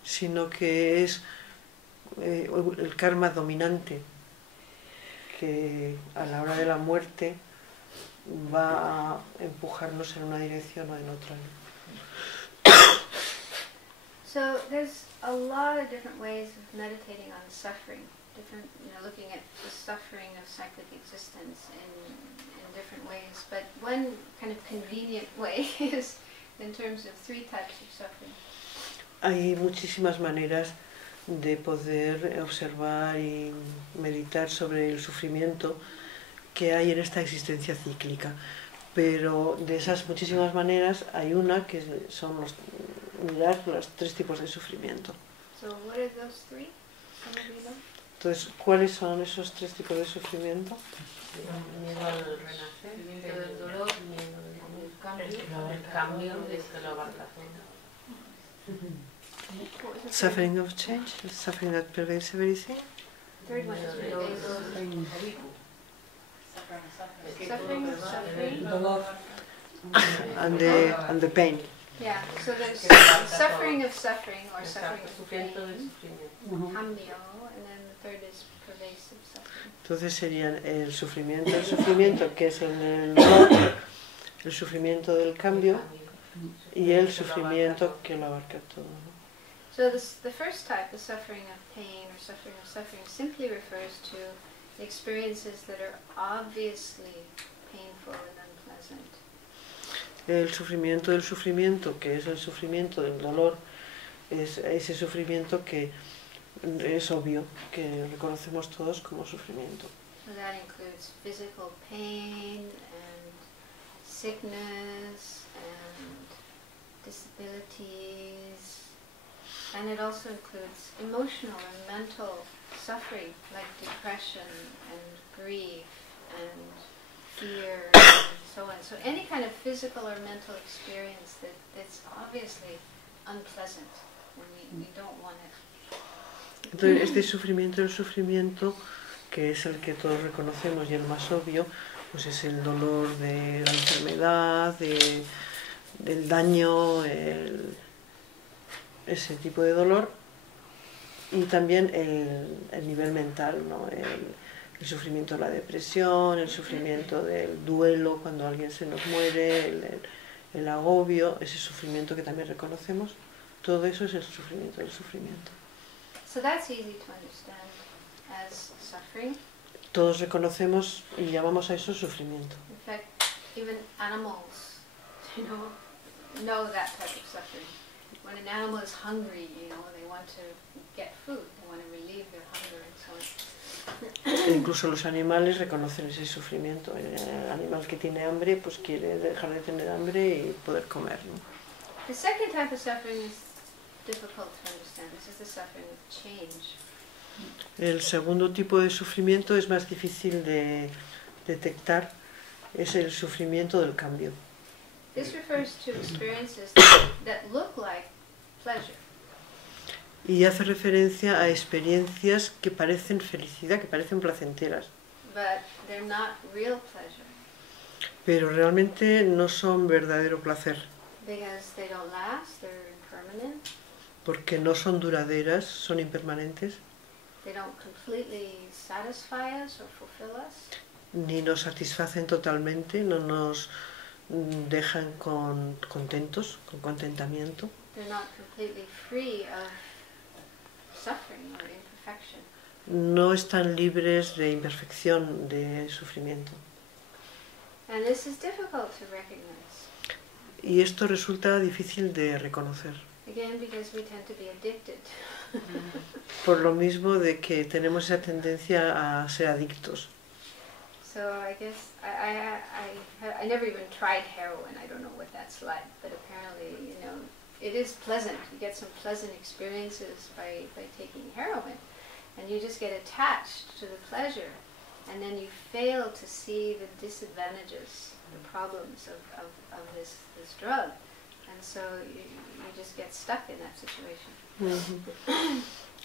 sino que es el karma dominante que a la hora de la muerte va a empujarnos en una dirección o en otra. So there's a lot of different ways of meditating on suffering, looking at the suffering of cyclic existence in different ways. But one kind of convenient way is in terms of 3 types of suffering. Hay muchísimas maneras de poder observar y meditar sobre el sufrimiento que hay en esta existencia cíclica. Pero de esas muchísimas maneras hay una que son mirar los 3 tipos de sufrimiento. So what are those 3? Some of you know? Entonces, ¿cuáles son esos 3 tipos de sufrimiento? Miedo al renacer, miedo del dolor, miedo del cambio, es que lo abarca todo. Suffering of change, suffering that pervades everything. Third one is suffering of suffering. And the pain. Yeah, so there's suffering of suffering or suffering of pain, cambio, and then the third is pervasive suffering. Entonces serían el sufrimiento que es el dolor, el sufrimiento del cambio y el sufrimiento que lo abarca todo. So the first type, the suffering of pain or suffering of suffering, simply refers to the experiences that are obviously painful and unpleasant. El sufrimiento del sufrimiento, que es el sufrimiento del dolor, es ese sufrimiento que es obvio, que reconocemos todos como sufrimiento. So that includes physical pain and sickness and disabilities, and it also includes emotional and mental suffering like depression and grief and fear and so on. So any kind of physical or mental experience that's obviously unpleasant, and we don't want it. Entonces, este sufrimiento, el sufrimiento, que es el que todos reconocemos y el más obvio, pues es el dolor de la enfermedad, del daño, ese tipo de dolor, y también el nivel mental, ¿no? El sufrimiento de la depresión, el sufrimiento del duelo cuando alguien se nos muere, el agobio, ese sufrimiento que también reconocemos, todo eso es el sufrimiento del sufrimiento. So that's easy to understand as suffering. Todos reconocemos y llamamos a eso sufrimiento. In fact, even animals, know that type of suffering. When an animal is hungry, they want to get food, they want to relieve their hunger and so on. Incluso los animales reconocen ese sufrimiento. El animal que tiene hambre, pues quiere dejar de tener hambre y poder comer, ¿no? The second type of suffering is difficult to understand. This is the suffering of change. El segundo tipo de sufrimiento es más difícil de detectar, es el sufrimiento del cambio. This refers to experiences that look like pleasure. Y hace referencia a experiencias que parecen felicidad, que parecen placenteras. But they're not real pleasure. Pero realmente no son verdadero placer. Because they don't last, they're impermanent. Porque no son duraderas, son impermanentes. They don't completely satisfy us or fulfill us. Ni nos satisfacen totalmente, no nos dejan contentos, con contentamiento. They're not completely free of suffering or imperfection. No están libres de imperfección, de sufrimiento. And this is difficult to recognize. Y esto resulta difícil de reconocer. Again, because we tend to be addicted. Por lo mismo de que tenemos esa tendencia a ser adictos. so I guess I never even tried heroin. I don't know what that's like, but apparently, it is pleasant. You get some pleasant experiences by taking heroin, and you just get attached to the pleasure, and then you fail to see the disadvantages, the problems of this drug, and so you just get stuck in that situation.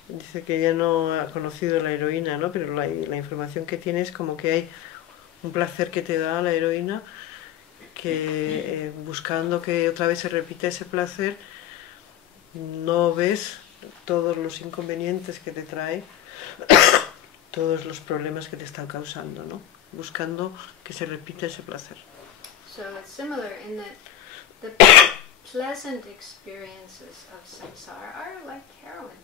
Dice que ella no ha conocido la heroína, ¿no? Pero la información que tiene es como que hay un placer que te da la heroína, que buscando que otra vez se repita ese placer, no ves todos los inconvenientes que te trae, todos los problemas que te están causando, ¿no? Buscando que se repita ese placer. So it's similar in that the pleasant experiences of samsara are like heroin.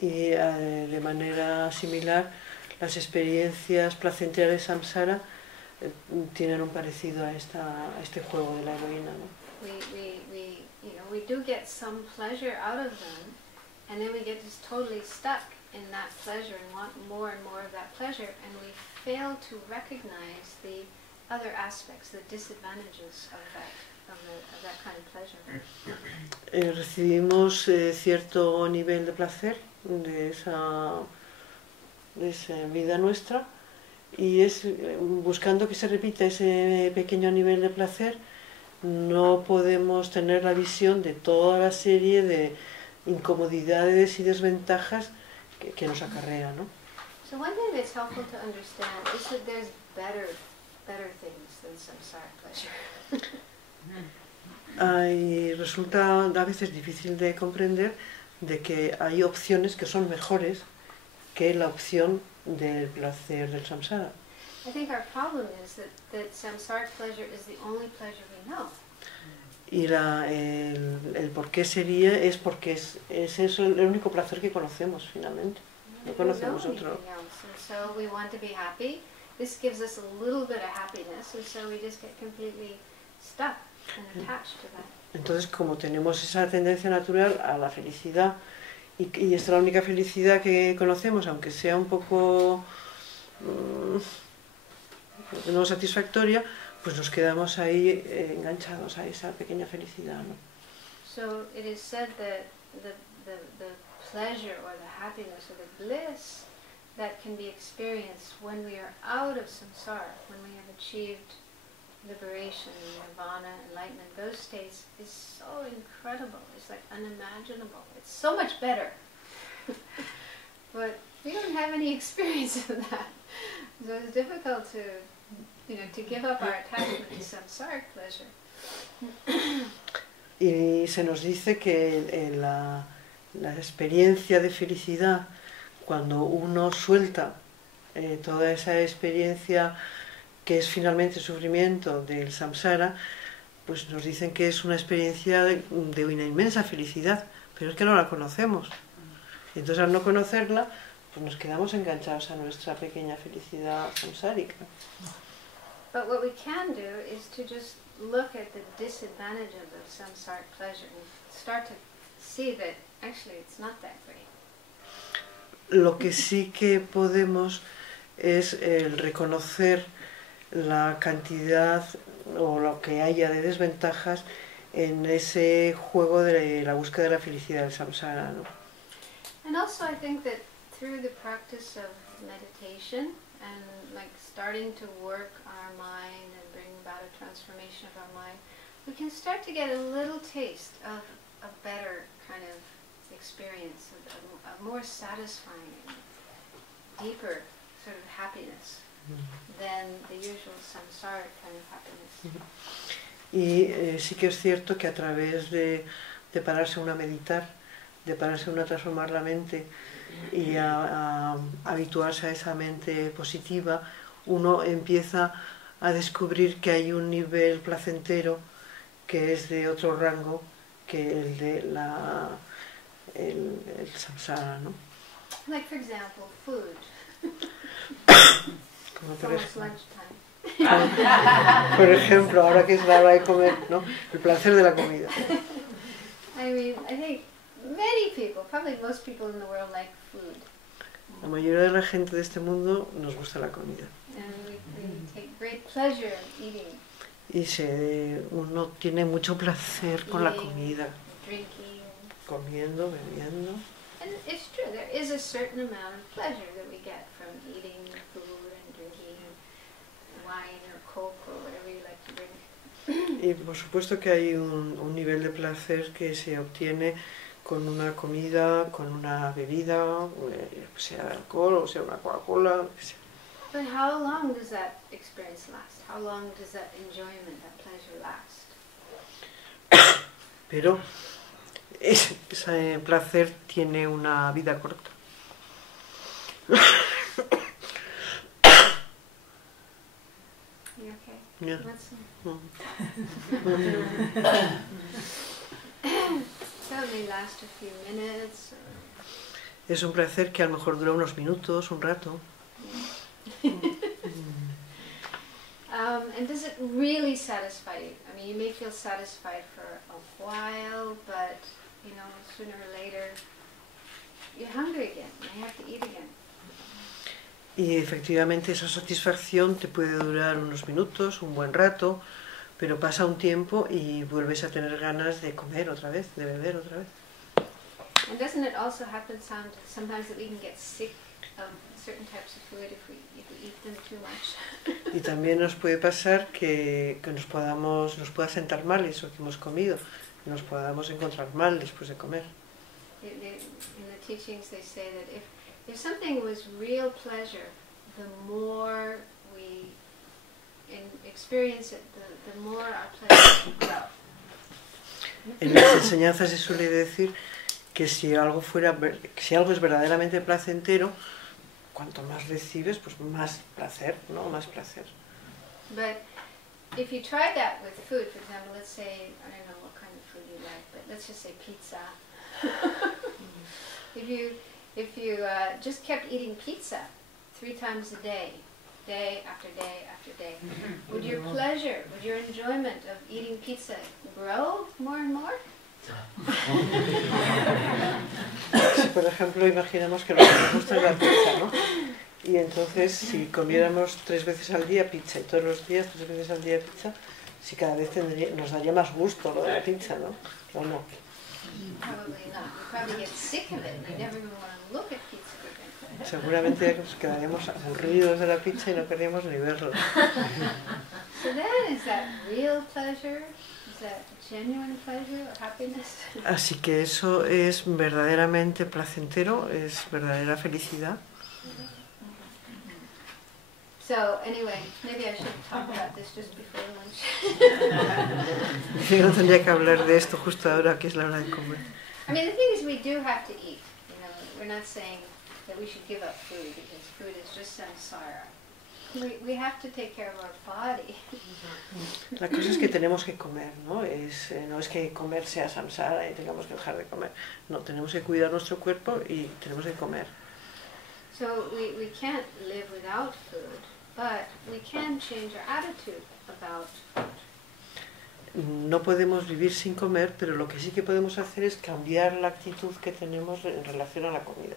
Y de manera similar, las experiencias placenteras de samsara tienen un parecido a este juego de la heroína, ¿no? We do get some pleasure out of them, and then we get just totally stuck in that pleasure and want more and more of that pleasure, and we fail to recognize the other aspects, the disadvantages of that kind of pleasure. Recibimos cierto nivel de placer de esa vida nuestra, y es buscando que se repita ese pequeño nivel de placer, no podemos tener la visión de toda la serie de incomodidades y desventajas que nos acarrea, ¿no? So one thing that's helpful to understand is that there's better things than samsara pleasure. Y resulta a veces difícil de comprender de que hay opciones que son mejores que la opción del placer del samsara. I think our problem is that samsaric pleasure is the only pleasure we know. Y el por qué sería es porque es eso el único placer que conocemos finalmente. No conocemos otro. So we want to be happy. This gives us a little bit of happiness, and so we just get completely stuck and attached to that. Entonces, como tenemos esa tendencia natural a la felicidad, y esta es la única felicidad que conocemos, aunque sea un poco no satisfactoria, pues nos quedamos ahí enganchados a esa pequeña felicidad, ¿no? So it is said that the pleasure or the happiness or the bliss that can be experienced when we are out of samsara, when we have achieved liberation, nirvana, enlightenment, those states is so incredible. It's like unimaginable. It's so much better. But we don't have any experience of that. So it's difficult to give up our attachment to samsaric pleasure. Y se nos dice que la experiencia de felicidad, cuando uno suelta toda esa experiencia que es finalmente sufrimiento del samsara, pues nos dicen que es una experiencia de una inmensa felicidad, pero es que no la conocemos. Y entonces al no conocerla, pues nos quedamos enganchados a nuestra pequeña felicidad samsárica. But what we can do is to just look at the disadvantages of samsaric pleasure and start to see that actually it's not that great. Lo que sí que podemos es el reconocer la cantidad o lo que haya de desventajas en ese juego de la búsqueda de la felicidad del samsara, ¿no? And also I think that through the practice of meditation and like starting to work our mind and bring about a transformation of our mind, we can start to get a little taste of a better kind of experience, a more satisfying, deeper sort of happiness than the usual samsaric kind of happiness. Y sí que es cierto que a través de pararse uno a meditar, de pararse uno a transformar la mente y a habituarse a esa mente positiva, uno empieza a descubrir que hay un nivel placentero que es de otro rango que el de el samsara, ¿no? Like for example, food. Como It's almost lunchtime. por ejemplo, ahora que es la hora de comer, ¿no? El placer de la comida. I mean, I think many people, probably most people in the world like food. La mayoría de la gente de este mundo nos gusta la comida. And we take great pleasure in eating, Y uno tiene mucho placer con la comida, drinking. comiendo, bebiendo. And it's true, there is a certain amount of pleasure that we get from eating food and drinking wine or Coke or whatever you like to drink. Y por supuesto que hay un nivel de placer que se obtiene con una comida, con una bebida, sea alcohol o sea una Coca-Cola, lo que sea. But how long does that experience last? How long does that enjoyment, that pleasure last? Pero ese placer tiene una vida corta. You okay? Yeah. What's Mm. So it may last a few minutes. Es un placer que a lo mejor dura unos minutos, un rato. And does it really satisfy you? I mean, you may feel satisfied for a while, but you know, sooner or later, you're hungry again. And you have to eat again. Y efectivamente esa satisfacción te puede durar unos minutos, un buen rato, pero pasa un tiempo y vuelves a tener ganas de comer otra vez, de beber otra vez. And doesn't it also happen sometimes that we can get sick of certain types of food if we eat them too much? Y también nos puede pasar que nos pueda sentar mal eso que hemos comido, que nos podamos encontrar mal después de comer. In the teachings they say that if something was real pleasure, the more we experience it, the more our pleasure grows. En las enseñanzas se suele decir que si algo es verdaderamente placentero, cuanto más recibes, pues más placer, ¿no? Más placer. But if you try that with food, for example, let's say, I don't know what kind of food you like, but let's just say pizza. If you just kept eating pizza 3 times a day, day after day after day, would your pleasure, would your enjoyment of eating pizza grow more and more? Si por ejemplo imaginamos que lo que nos gusta es la pizza, ¿no? Y entonces si comiéramos 3 veces al día pizza y todos los días 3 veces al día pizza, si cada vez nos daría más gusto lo de la pizza, ¿no? ¿O no? Probably not. You probably get sick of it and you never even want to look at pizza again. Seguramente nos quedaríamos aburridos de la pizza y no queríamos ni verlo. So then, is that real pleasure? Is that genuine pleasure or happiness? Así que eso es verdaderamente placentero, es verdadera felicidad. So anyway, maybe I should talk about this just before lunch. Yo no tendría que hablar de esto justo ahora que es la hora de comer. I mean, the thing is, we do have to eat. You know, we're not saying that we should give up food because food is just samsara. We have to take care of our body. La cosa es que tenemos que comer, ¿no? No es que comer sea samsara y tengamos que dejar de comer. No, tenemos que cuidar nuestro cuerpo y tenemos que comer. So we can't live without food, but we can change our attitude about food. No podemos vivir sin comer, pero lo que sí que podemos hacer es cambiar la actitud que tenemos en relación a la comida.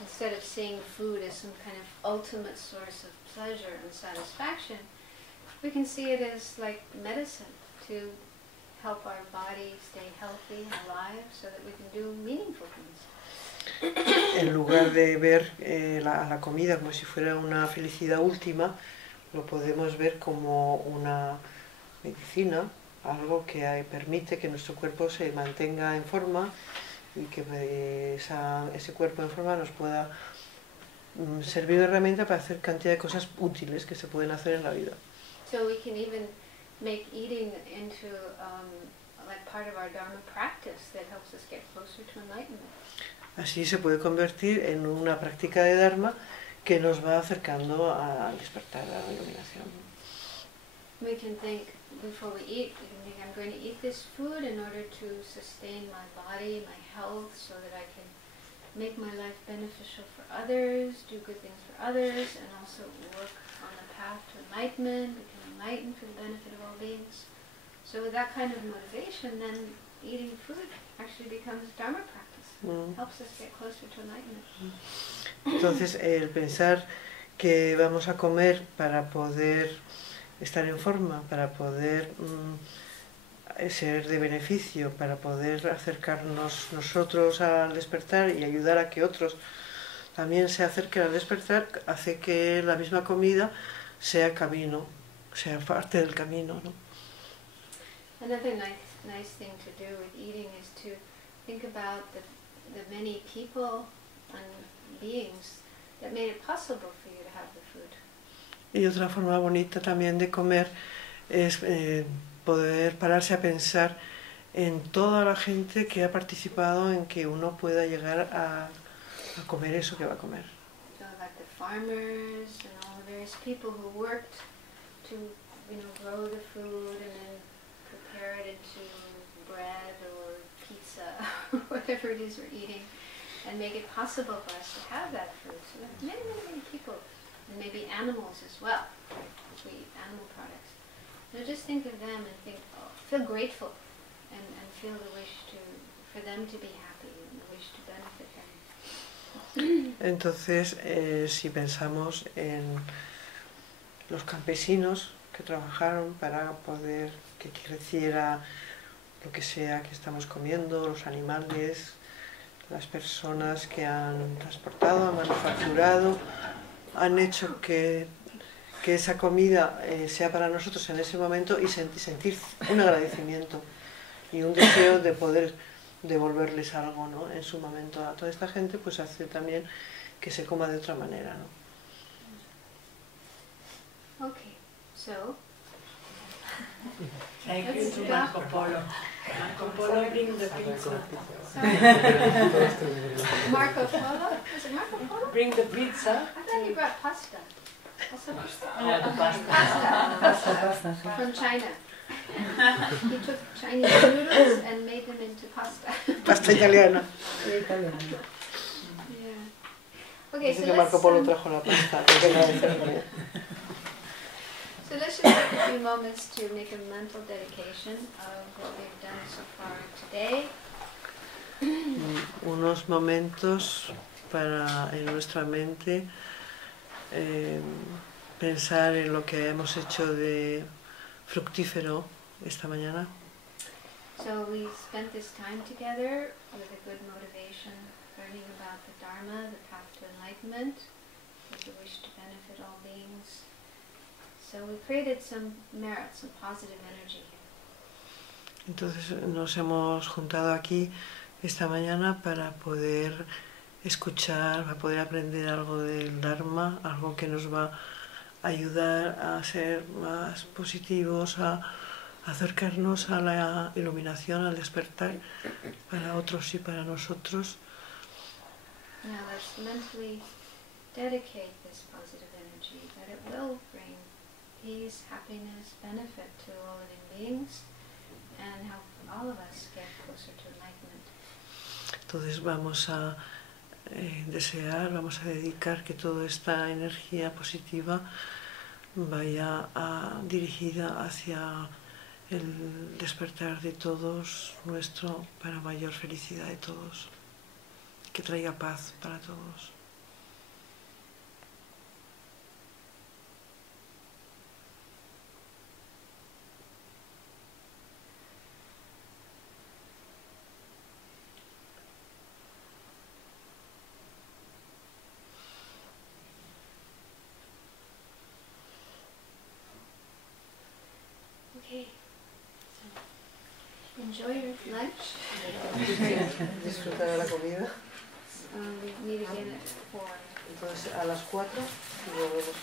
Instead of seeing food as some kind of ultimate source of pleasure and satisfaction, we can see it as like medicine to help our body stay healthy and alive so that we can do meaningful things. En lugar de ver la comida como si fuera una felicidad última, lo podemos ver como una medicina, algo que permite que nuestro cuerpo se mantenga en forma y que ese cuerpo en forma nos pueda servir de herramienta para hacer cantidad de cosas útiles que se pueden hacer en la vida. So we can even make eating into like part of our Dharma practice that helps us get closer to enlightenment. Así se puede convertir en una práctica de Dharma que nos va acercando al despertar, a la iluminación. We can think before we eat, we can think, I'm going to eat this food in order to sustain my body, my health, so that I can make my life beneficial for others, do good things for others, and also work on the path to enlightenment, become enlightened for the benefit of all beings. So with that kind of motivation, then eating food actually becomes Dharma practice. helps us get closer to enlightenment. Entonces, el pensar que vamos a comer para poder estar en forma, para poder ser de beneficio, para poder acercarnos nosotros al despertar y ayudar a que otros también se acerquen al despertar, hace que la misma comida sea camino, sea parte del camino, ¿no? Another nice thing to do with eating is to think about the many people and beings that made it possible for you to have the food. Y otra forma bonita también de comer es poder pararse a pensar en toda la gente que ha participado en que uno pueda llegar a comer eso que va a comer. So like the farmers and all the various people who worked to, grow the food and then prepare it into bread or pizza, whatever it is we're eating, and make it possible for us to have that food. So there are many people, and maybe animals as well. We eat animal products. So just think of them and feel grateful and feel the wish for them to be happy and the wish to benefit them. Entonces, si pensamos en los campesinos que trabajaron para poder que creciera lo que sea que estamos comiendo, los animales, las personas que han transportado, han manufacturado, han hecho que esa comida sea para nosotros en ese momento y sentir un agradecimiento y un deseo de poder devolverles algo, ¿no? En su momento a toda esta gente, pues hace también que se coma de otra manera, ¿no? Okay, so Thank you to Marco Polo. Marco Polo bring the pizza. Marco Polo? Was it Marco Polo? Bring the pizza. I thought you brought pasta. Also pasta. Pasta. From China. He took Chinese noodles and made them into pasta. Pasta italiana. Yeah. Okay, Dice que Marco Polo trajo la pasta. So let's just take a few moments to make a mental dedication of what we've done so far today. Unos momentos para en nuestra mente pensar en lo que hemos hecho de fructífero esta mañana. So we spent this time together with a good motivation, learning about the Dharma, the path to enlightenment, with the wish to benefit all beings. So we created some merit, some positive energy. Entonces nos hemos juntado aquí esta mañana para poder escuchar, para poder aprender algo del Dharma, algo que nos va a ayudar a ser más positivos, a acercarnos a la iluminación, al despertar para otros y para nosotros. Now let's mentally dedicate this positive energy that it will bring peace, happiness, benefit to all living beings and help all of us get closer to enlightenment. Entonces vamos a desear, vamos a dedicar que toda esta energía positiva vaya dirigida hacia el despertar de todos nuestro, para mayor felicidad de todos, que traiga paz para todos. Okay, so enjoy your lunch. Disfrutar de la comida. We meet again at 4. Entonces a las 4 y volvemos a